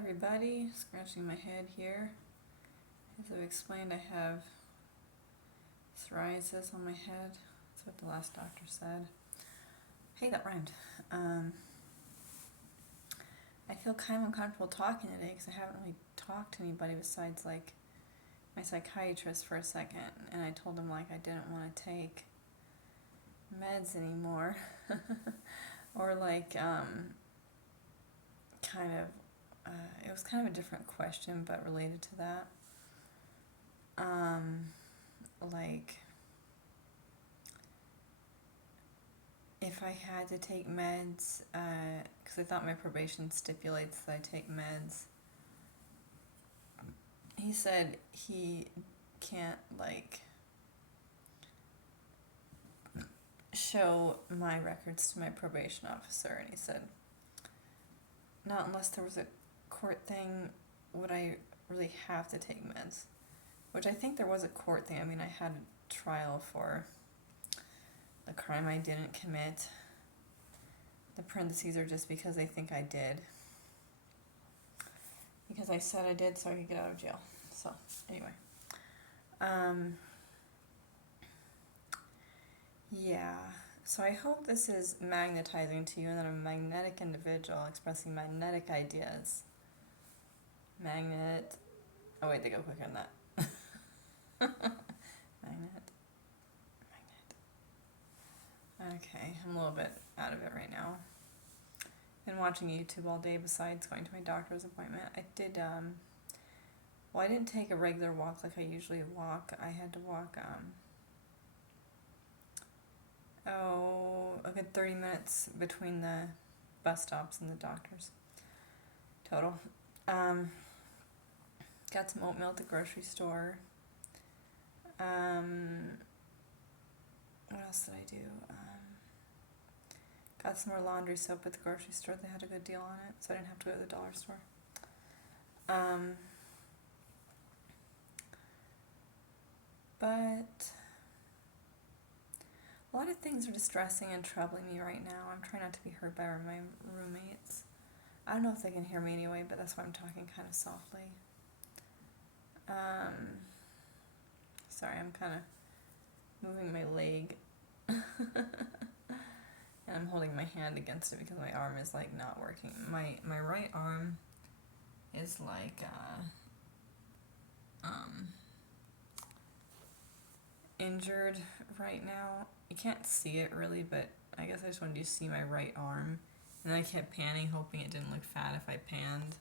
everybody, scratching my head here. As I've explained, I have psoriasis on my head. That's what the last doctor said. Hey, that rhymed. I feel kind of uncomfortable talking today because I haven't really talked to anybody besides like my psychiatrist for a second, and I told him like I didn't want to take meds anymore or like it was kind of a different question but related to that, like if I had to take meds, because I thought my probation stipulates that I take meds. He said he can't like show my records to my probation officer, and he said not unless there was a court thing would I really have to take meds, which I think there was a court thing. I mean, I had a trial for a crime I didn't commit. The parentheses are just because they think I did, because I said I did so I could get out of jail. So anyway, yeah, so I hope this is magnetizing to you and that I'm a magnetic individual expressing magnetic ideas. Magnet. Oh wait, they go quicker than that. Magnet. Okay, I'm a little bit out of it right now. Been watching YouTube all day besides going to my doctor's appointment. I didn't take a regular walk like I usually walk. I had to walk, a good 30 minutes between the bus stops and the doctor's total. Got some oatmeal at the grocery store. What else did I do? Got some more laundry soap at the grocery store. They had a good deal on it, so I didn't have to go to the dollar store. But a lot of things are distressing and troubling me right now. I'm trying not to be heard by my roommates. I don't know if they can hear me anyway, but that's why I'm talking kind of softly. Sorry, I'm kind of moving my leg. And I'm holding my hand against it because my arm is like not working. My right arm is like injured right now. You can't see it really, but I guess I just wanted you to see my right arm. And I kept panning, hoping it didn't look fat if I panned.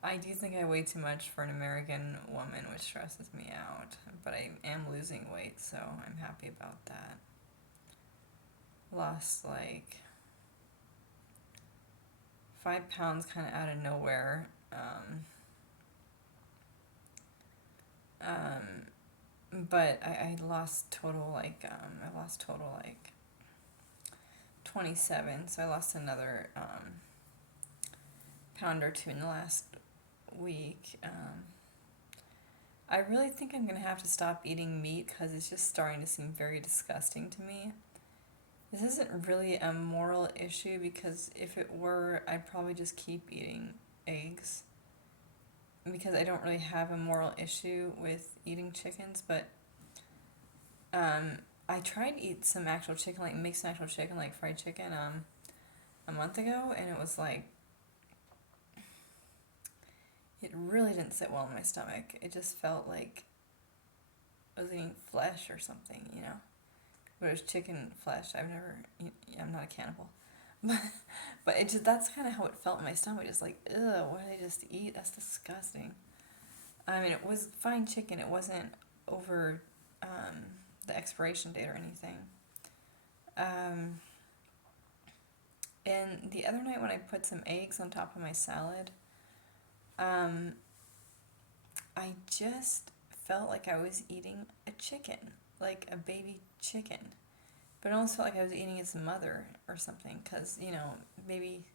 I do think I weigh too much for an American woman, which stresses me out. But I am losing weight, so I'm happy about that. Lost like 5 pounds kind of out of nowhere. But I lost total like 27, so I lost another pound or two in the last week. I really think I'm gonna have to stop eating meat because it's just starting to seem very disgusting to me. This isn't really a moral issue, because if it were, I'd probably just keep eating eggs, because I don't really have a moral issue with eating chickens. But I tried to eat some actual chicken, like make some actual chicken, like fried chicken, a month ago, and it was like, it really didn't sit well in my stomach. It just felt like I was eating flesh or something, you know? But it was chicken flesh. I'm not a cannibal. But it just, that's kind of how it felt in my stomach. Just like, ugh, what did I just eat? That's disgusting. I mean, it was fine chicken. It wasn't over the expiration date or anything. And the other night when I put some eggs on top of my salad, I just felt like I was eating a chicken, like a baby chicken. But it almost felt like I was eating its mother or something, because, you know, baby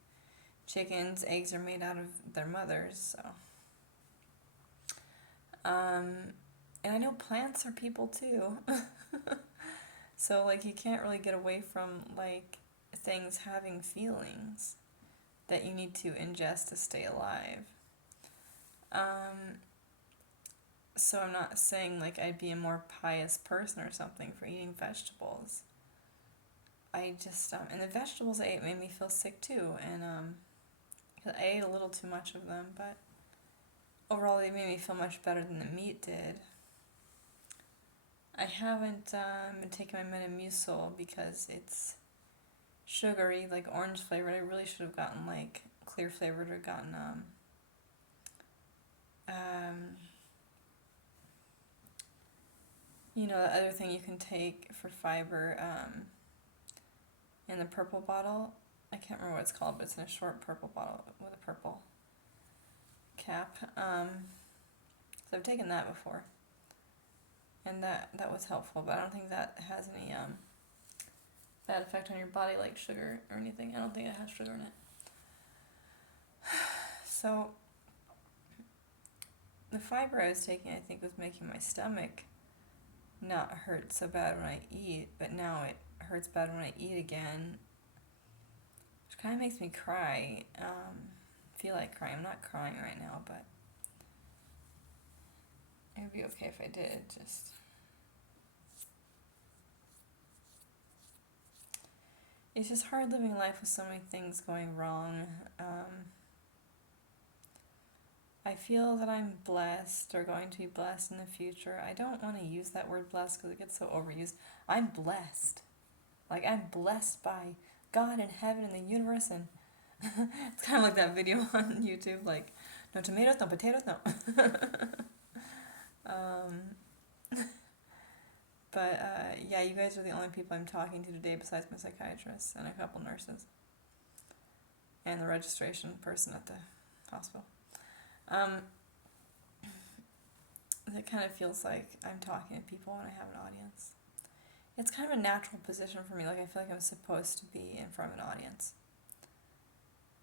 chickens' eggs are made out of their mothers, so. And I know plants are people too. So, like, you can't really get away from, like, things having feelings. that you need to ingest to stay alive. Um, so I'm not saying like I'd be a more pious person or something for eating vegetables. I just and the vegetables I ate made me feel sick too, and 'cause I ate a little too much of them, but overall they made me feel much better than the meat did. I haven't been taking my Metamucil because it's sugary, like orange flavored. I really should have gotten like clear flavored or gotten um, the other thing you can take for fiber in the purple bottle. I can't remember what it's called, but it's in a short purple bottle with a purple cap. So I've taken that before, and that was helpful, but I don't think that has any bad effect on your body like sugar or anything. I don't think it has sugar in it. So the fiber I was taking, I think, was making my stomach not hurt so bad when I eat, but now it hurts bad when I eat again, which kind of makes me cry. Feel like crying. I'm not crying right now, but it would be okay if I did. It's just hard living life with so many things going wrong. I feel that I'm blessed or going to be blessed in the future. I don't want to use that word blessed because it gets so overused. I'm blessed. Like, I'm blessed by God and heaven and the universe, and it's kind of like that video on YouTube, like, no tomatoes, no potatoes, no. Yeah, you guys are the only people I'm talking to today besides my psychiatrist and a couple nurses and the registration person at the hospital. It kind of feels like I'm talking to people when I have an audience. It's kind of a natural position for me. Like, I feel like I'm supposed to be in front of an audience.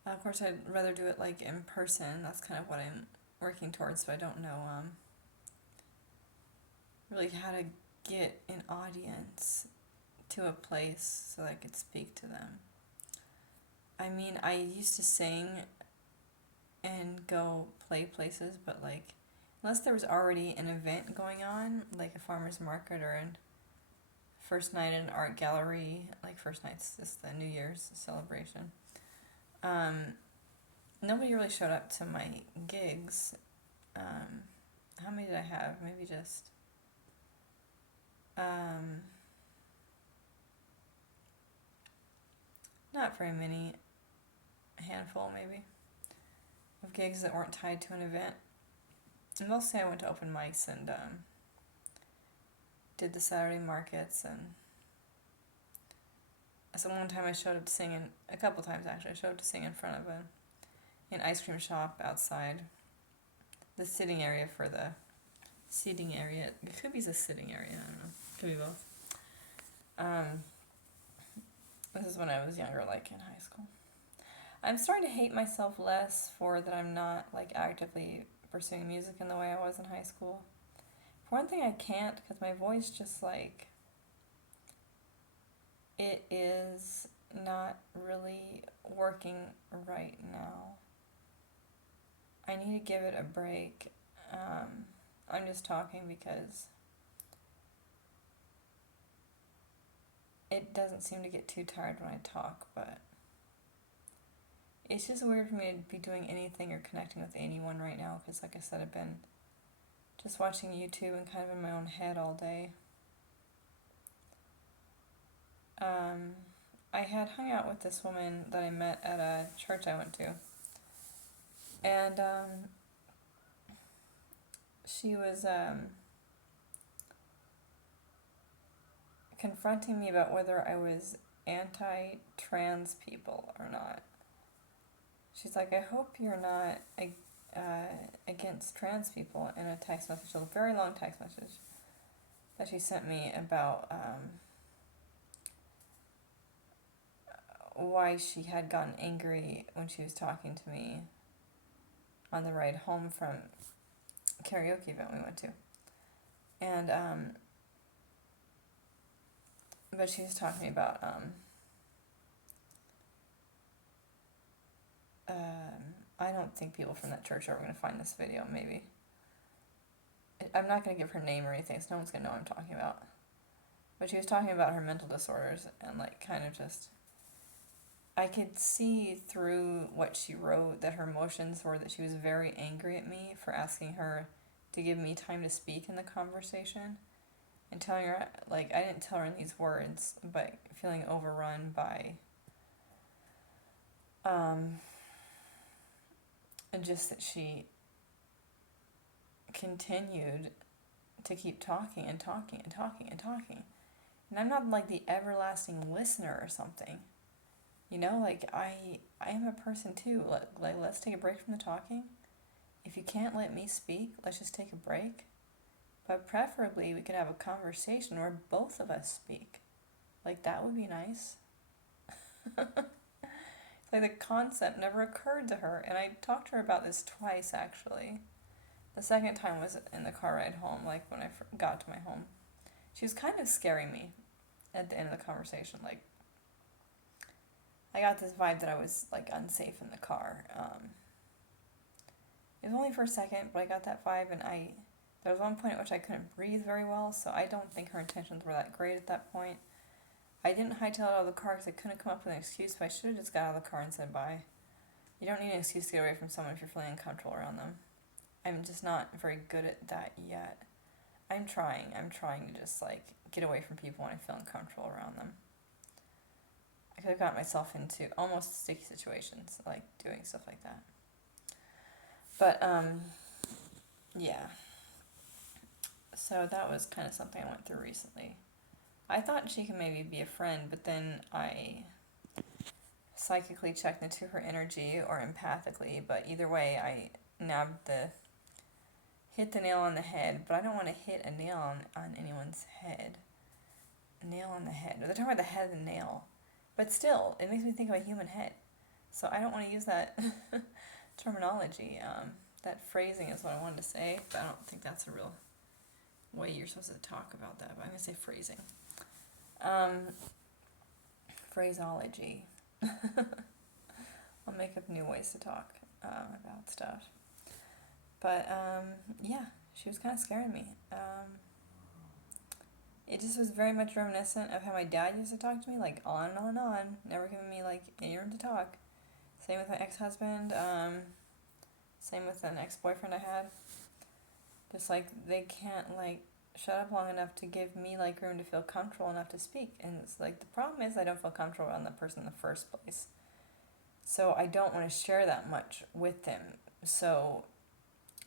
Of course, I'd rather do it like in person. That's kind of what I'm working towards, so I don't know really how to get an audience to a place so I could speak to them. I mean, I used to sing and go play places, but like, unless there was already an event going on, like a farmer's market or a first night at an art gallery, like first night's just the New Year's celebration. Nobody really showed up to my gigs. How many did I have? Maybe just not very many, a handful maybe, of gigs that weren't tied to an event. And mostly I went to open mics and did the Saturday markets, and so one time I showed up to sing a couple times actually, I showed up to sing in front of an ice cream shop outside the sitting area for the seating area. It could be the sitting area, I don't know. Could be both. This is when I was younger, like in high school. I'm starting to hate myself less for that I'm not like actively pursuing music in the way I was in high school. For one thing, I can't because my voice just like, it is not really working right now. I need to give it a break. I'm just talking because it doesn't seem to get too tired when I talk, but it's just weird for me to be doing anything or connecting with anyone right now because, like I said, I've been just watching YouTube and kind of in my own head all day. I had hung out with this woman that I met at a church I went to, and she was confronting me about whether I was anti-trans people or not. She's like, I hope you're not against trans people, in a text message, a very long text message that she sent me about why she had gotten angry when she was talking to me on the ride home from a karaoke event we went to. And but she was talking to me about don't think people from that church are going to find this video, maybe. I'm not going to give her name or anything, so no one's going to know what I'm talking about. But she was talking about her mental disorders and, like, kind of just... I could see through what she wrote that her emotions were that she was very angry at me for asking her to give me time to speak in the conversation. And telling her, like, I didn't tell her in these words, but feeling overrun by... and just that she continued to keep talking and talking and talking and talking. And I'm not like the everlasting listener or something. You know, like I am a person too. Like let's take a break from the talking. If you can't let me speak, let's just take a break. But preferably we could have a conversation where both of us speak. Like that would be nice. Like the concept never occurred to her, and I talked to her about this twice actually. The second time was in the car ride home, like when I got to my home. She was kind of scaring me at the end of the conversation. Like, I got this vibe that I was like unsafe in the car. It was only for a second, but I got that vibe, and there was one point at which I couldn't breathe very well, so I don't think her intentions were that great at that point. I didn't hightail out of the car because I couldn't come up with an excuse, so I should have just got out of the car and said bye. You don't need an excuse to get away from someone if you're feeling uncomfortable around them. I'm just not very good at that yet. I'm trying to just like get away from people when I feel uncomfortable around them. I could have got myself into almost sticky situations, like doing stuff like that. But, yeah. So that was kind of something I went through recently. I thought she could maybe be a friend, but then I psychically checked into her energy, or empathically, but either way, I hit the nail on the head, but I don't want to hit a nail on anyone's head. A nail on the head. They're talking about the head of the nail. But still, it makes me think of a human head. So I don't want to use that terminology. That phrasing is what I wanted to say, but I don't think that's a real way you're supposed to talk about that, but I'm going to say phrasing. Phraseology. I'll make up new ways to talk about stuff. But, yeah, she was kind of scaring me. It just was very much reminiscent of how my dad used to talk to me, like on and on and on, never giving me like any room to talk. Same with my ex-husband, same with an ex-boyfriend I had. Just like they can't like shut up long enough to give me like room to feel comfortable enough to speak. And it's like the problem is I don't feel comfortable around that person in the first place. So I don't want to share that much with them. So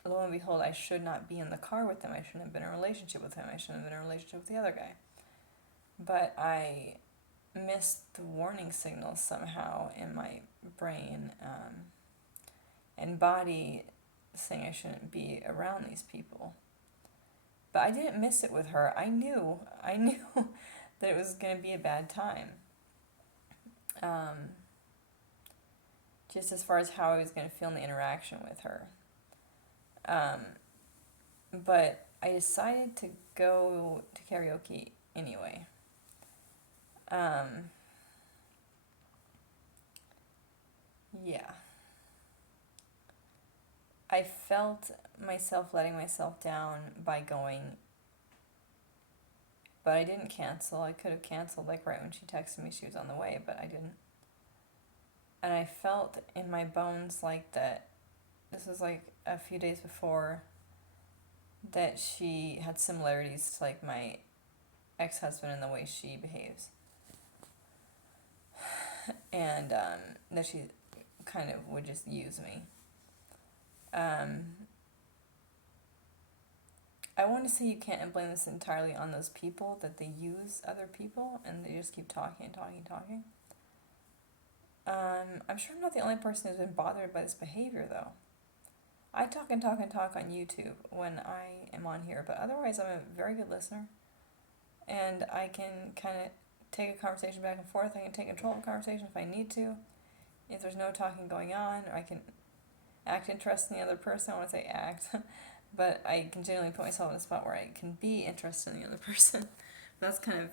lo and behold, I should not be in the car with him. I shouldn't have been in a relationship with him. I shouldn't have been in a relationship with the other guy. But I missed the warning signals somehow in my brain and body saying I shouldn't be around these people. But I didn't miss it with her. I knew that it was going to be a bad time. Just as far as how I was going to feel in the interaction with her. But I decided to go to karaoke anyway. Yeah. I felt myself letting myself down by going, but I didn't cancel. I could have canceled like right when she texted me she was on the way, but I didn't. And I felt in my bones like that, this was like a few days before, that she had similarities to like my ex-husband in the way she behaves. And that she kind of would just use me. I want to say you can't blame this entirely on those people, that they use other people and they just keep talking and talking and talking. I'm sure I'm not the only person who's been bothered by this behavior, though. I talk and talk and talk on YouTube when I am on here, but otherwise I'm a very good listener. And I can kind of take a conversation back and forth. I can take control of a conversation if I need to. If there's no talking going on, or I can act interested in the other person. I want to say act, but I can generally put myself in a spot where I can be interested in the other person. That's kind of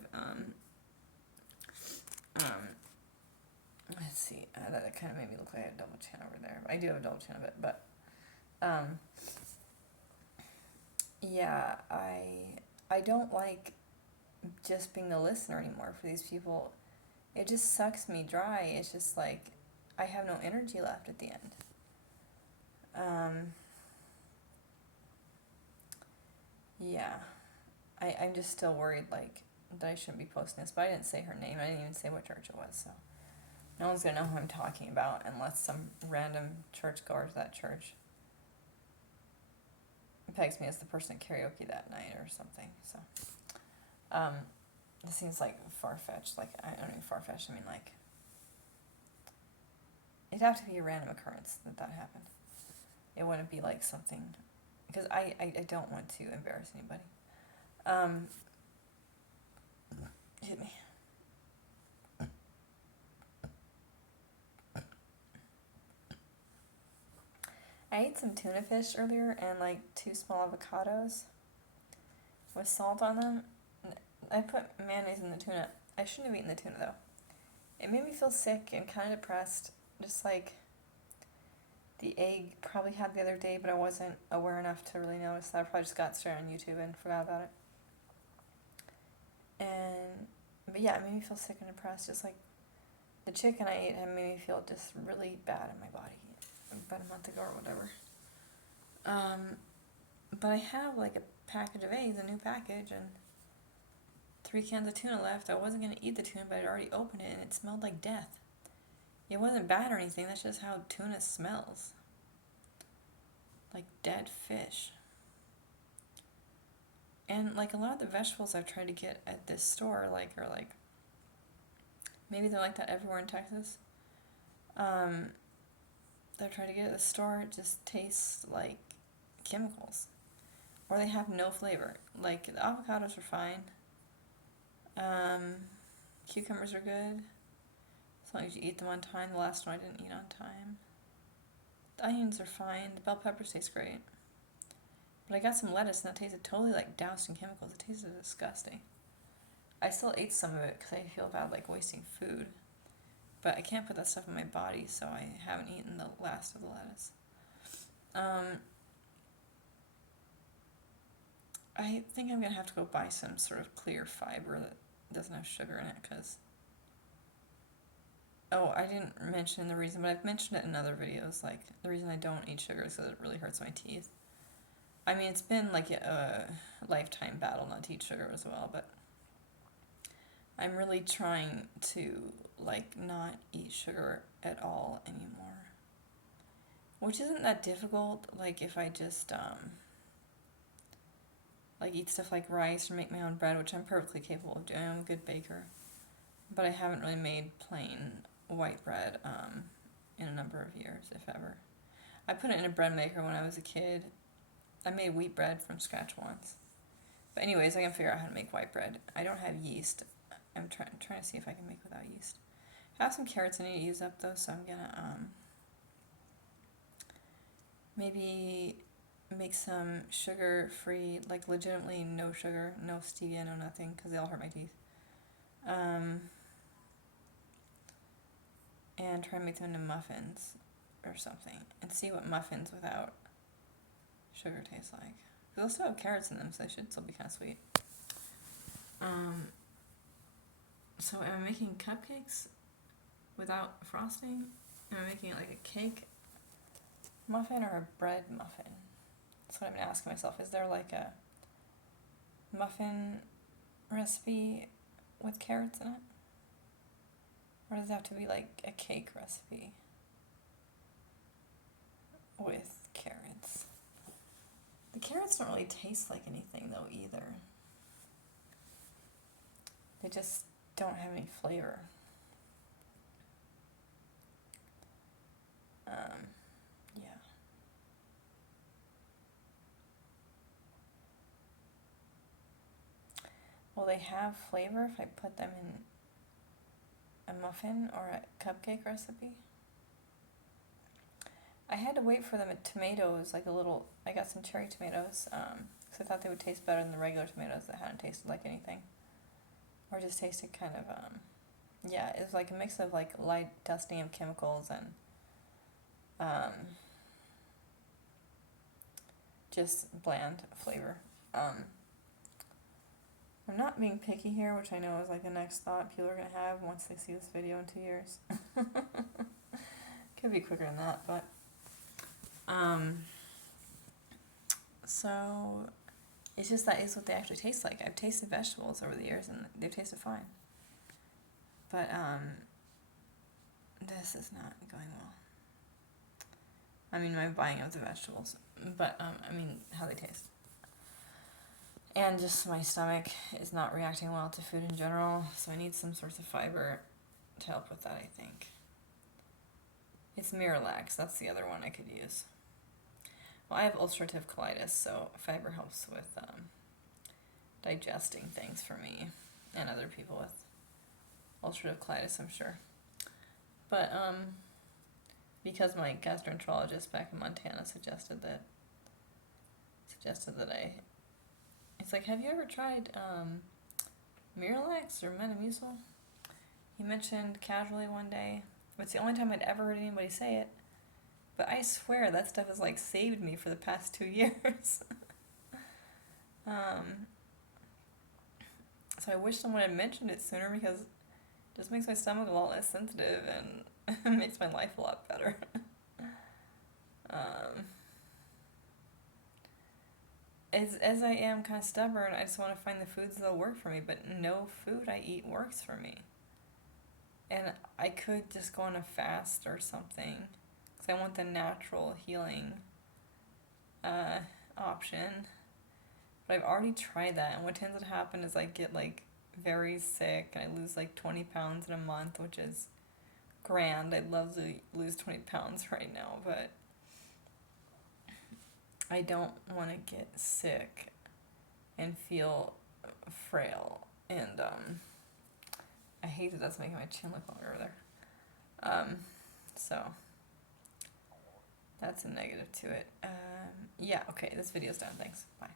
let's see, that kind of made me look like a double chin over there. I do have a double chin of it, but um, yeah, I don't like just being the listener anymore for these people. It just sucks me dry. It's just like I have no energy left at the end. Yeah, I'm just still worried like that I shouldn't be posting this, but I didn't say her name. I didn't even say what church it was, so no one's gonna know who I'm talking about unless some random churchgoer to that church pegs me as the person at karaoke that night or something. So, it seems like far-fetched. Like, I don't mean far-fetched, I mean like, it'd have to be a random occurrence that happened. It wouldn't be like something, because I don't want to embarrass anybody. Hit me. I ate some tuna fish earlier and like 2 small avocados with salt on them. I put mayonnaise in the tuna. I shouldn't have eaten the tuna though. It made me feel sick and kind of depressed, just like the egg probably had the other day, but I wasn't aware enough to really notice that. I probably just got started on YouTube and forgot about it. But yeah, it made me feel sick and depressed, just like the chicken I ate had made me feel just really bad in my body about a month ago or whatever. But I have like a package of eggs, a new package, and 3 cans of tuna left. I wasn't going to eat the tuna, but I'd already opened it and it smelled like death. It wasn't bad or anything, that's just how tuna smells. Like dead fish. And like a lot of the vegetables I've tried to get at this store are like maybe they're like that everywhere in Texas. I've tried to get at the store, it just tastes like chemicals. Or they have no flavor. Like the avocados are fine. Cucumbers are good. As long as you eat them on time. The last one I didn't eat on time. The onions are fine. The bell peppers taste great. But I got some lettuce and that tasted totally like doused in chemicals. It tasted disgusting. I still ate some of it because I feel bad like wasting food. But I can't put that stuff in my body, so I haven't eaten the last of the lettuce. I think I'm going to have to go buy some sort of clear fiber that doesn't have sugar in it, because... Oh, I didn't mention the reason, but I've mentioned it in other videos, like, the reason I don't eat sugar is because it really hurts my teeth. I mean, it's been like a lifetime battle not to eat sugar as well, but I'm really trying to, like, not eat sugar at all anymore. Which isn't that difficult, like, if I just, like, eat stuff like rice or make my own bread, which I'm perfectly capable of doing. I'm a good baker. But I haven't really made plain white bread in a number of years, if ever. I put it in a bread maker when I was a kid. I made wheat bread from scratch once. But anyways, I can figure out how to make white bread. I don't have yeast. I'm trying to see if I can make without yeast. I have some carrots I need to use up though, so I'm gonna maybe make some sugar-free, like legitimately no sugar, no stevia, no nothing, because they all hurt my teeth. And try and make them into muffins or something, and see what muffins without sugar taste like. They'll still have carrots in them, so they should still be kind of sweet. So am I making cupcakes without frosting? Am I making it like a cake muffin or a bread muffin? That's what I've been asking myself. Is there like a muffin recipe with carrots in it? Or does it have to be like a cake recipe with carrots? The carrots don't really taste like anything though either. They just don't have any flavor. Yeah. Will they have flavor if I put them in a muffin or a cupcake recipe? I had to wait for them at tomatoes, like a little, I got some cherry tomatoes, because I thought they would taste better than the regular tomatoes that hadn't tasted like anything. Or just tasted kind of, yeah, it's like a mix of like light dusting of chemicals and um, just bland flavor. I'm not being picky here, which I know is like the next thought people are gonna have once they see this video in 2 years. Could be quicker than that, but so it's just that is what they actually taste like. I've tasted vegetables over the years and they've tasted fine, but this is not going well. I mean, my buying of the vegetables, but I mean how they taste. And just my stomach is not reacting well to food in general, so I need some sorts of fiber to help with that, I think. It's Miralax, that's the other one I could use. Well, I have ulcerative colitis, so fiber helps with digesting things for me and other people with ulcerative colitis, I'm sure. But because my gastroenterologist back in Montana suggested that it's like, have you ever tried Miralax or Metamucil? He mentioned casually one day. It's the only time I'd ever heard anybody say it. But I swear that stuff has like saved me for the past 2 years. So I wish someone had mentioned it sooner because it just makes my stomach a lot less sensitive and makes my life a lot better. As I am kind of stubborn, I just want to find the foods that'll work for me, but no food I eat works for me. And I could just go on a fast or something, because I want the natural healing option. But I've already tried that, and what tends to happen is I get like very sick, and I lose like 20 pounds in a month, which is grand. I'd love to lose 20 pounds right now, but I don't want to get sick and feel frail, and I hate that that's making my chin look longer there. So that's a negative to it. Yeah, okay, this video's done. Thanks. Bye.